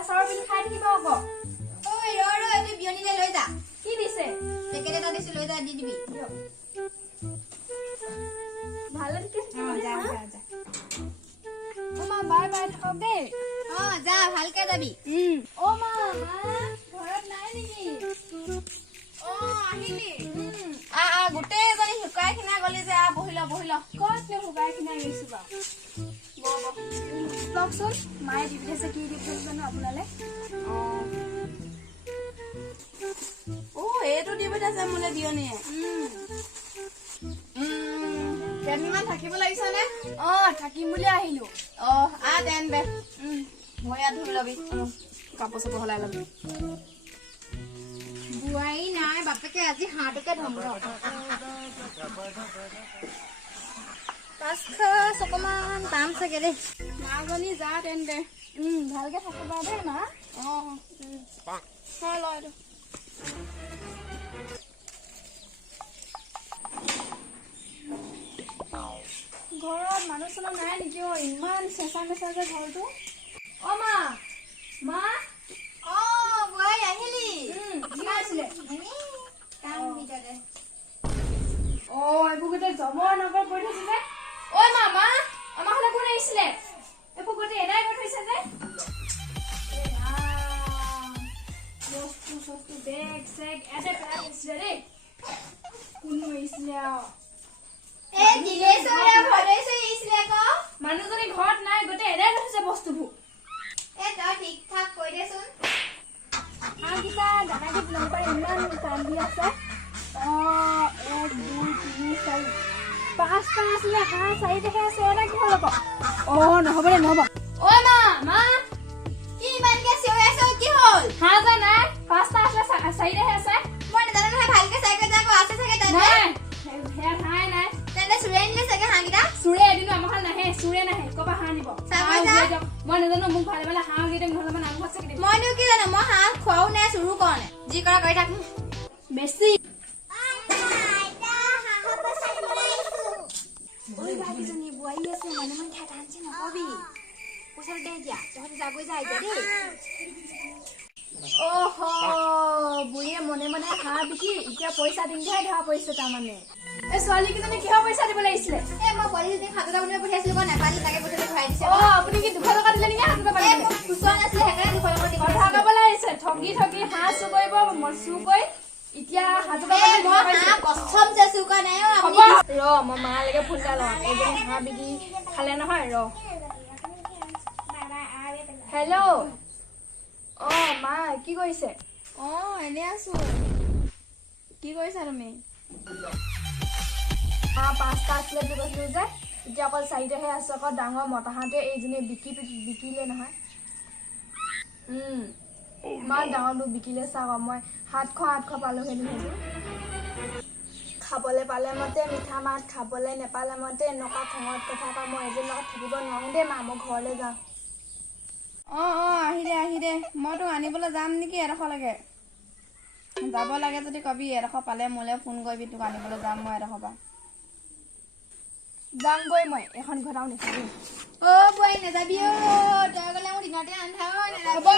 প্ৰেছাৰৰ pill খাই থাকিব আকৌ ঐ ৰ এইটো বিয়নিলে লৈ যা কি দিছে পেকেট এটা দিছে লৈ যা দি দিবি ভালে দিছে যা যা যা মা বাই বাই থাকক দেই যা ভালকে যাবি মা ঘৰত নাই নেকি আহিলি গোটেই এজনী শুকাই খিনা গলি যে বহি ল ক'ত শুকাই খিনাই গৈছো বাৰু লওকচোন মায়ে দি পঠাইছে কি দি পঠাইছে জানো আপোনালে এইটো দি পঠাইছে মোলে বিয়নীয়ে কেইদিনমান থাকিব লাগিছেনে থাকিম বুলি আহিলো তেন দে ভয়া ধুই লবি কাপোৰ চাপোৰ সলাই লবি বোৱাৰী নাই বাপেকে আজি হাঁহটোকে ধম পাঁচশ অকমান পাম চাগে দেই মাজনী যা তেন দে ভালকে থাকিবা দেই মা ল এইটো ঘৰত মানুহ চানুহ নাই নেকি ইমান চেঁচা মেচা যে ঘৰটো মা মা বোৱাৰী আহিলি কি আছিলে কাম ভিতৰতে এইবোৰ গোটেই জমৰ নগৰ কৰি থৈছে যে মা আমাৰ হ'লে কোন আহিছিলে এইবোৰ গোটেই এদাই কৰি থৈছে যে বস্তু চস্তু বেগ চেগ এতে পেলাই থৈছিলে দেই কোনো আহিছিলে মানুহজনী ঘৰত নাই গোটেই এদাই কৰি থৈছে বস্তুবোৰ ঠিক ঠাক কৈ দেচোন হাঁহকেইটা দানা দি পেলাব পাৰি ইমান কান্দি আছে 1 2 3 4 5টা আছিলে হাঁহ 4টাহে আছে এটা কি হ'ল আকৌ নহ'ব দে নহ'ব মা কি ইমানকে চিঞৰি আছ কি হ'ল হাঁহ যে নাই 5টা আছিলে 4টাহে আছে মই নাজানো নহয় ভালকে চাই কৈ যাক আছে চাগে তাতে নাই হেয়া হাঁহ নাই তেনে চুৰে আনিলে চাগে হাঁহকেইটা চুৰে এদিনো আমাৰ ঘৰত নাহে চুৰে নাহে ক'বা হাঁহ নিব মই নাজানো মোক ভালে ভালে হাঁহ দি দিম নহ'লে মই নামঘৰত চাকি দিম মইনো কি জানো মই হাঁহ খোৱাও নাই চুৰো কৰা নাই যি কৰা কৰি থাক বেছি বোৱাৰী আছে মনে মনে ঠাই টানছি নকবি ওচৰত দে দিয়া তহঁতি যাবই যা এতিয়া দেই বুঢ়ীয়ে মনে মনে হাঁহ বিকি এতিয়া পইচা দিলেহে ধৰা পৰিছে তাৰমানে ছোৱালীকেইজনী কিহৰ পইচা দিব লাগিছিলে মই পোৱালীজনী 7 টকা বনাই পঠিয়াইছিলো মই নাপালি তাকে পঠিয়াই ঘূৰাই দিছে আপুনি কি 200 টকা দিলে নেকি 7 টকা দিলে খুচুৰা নাছিলে সেইকাৰণে 200 টকা দিব কথা ক'বলৈ আহিছে ঠগি হাঁহ চুৰ কৰিব চুৰ কৰি এতিয়া 7 টকা কষ্টম যে চুৰ কৰা নাই মই মালৈকে ফোন এটা লওঁ এজনী হাঁহ বিকি খালে নহয় হেল্ল' মা কি কৰিছে এনে আছো কি কৰিছা তুমি 5টা আছিলে বুলি কৈছিলো যে এতিয়া অকল 4টাহে আছে আকৌ ডাঙৰ মতা হাঁহটোৱে এইজনী বিকিলে নহয় ইমান ডাঙৰটো বিকিলে চাওক মই 700 পালো সেইটো খাবলৈ পালে মতে মিঠা মাত খাবলৈ নেপালে মতে এনেকুৱা খঙত কথা কয় মই এজনী লগত থাকিব নোৱাৰো দেই মা মই ঘৰলৈ যাওঁ আহি দে মই তোক আনিবলৈ যাম নেকি এডোখৰলৈকে যাব লাগে যদি কবি এডোখৰ পালে মোলৈ ফোন কৰিবি তোক আনিবলৈ যাম মই এডোখৰ পৰা যামগৈ মই এখন ঘটাও নেখাবি বোৱাৰী নাযাবি তই গ'লে মোৰ দিনতে আন্ধাৰ হ'ব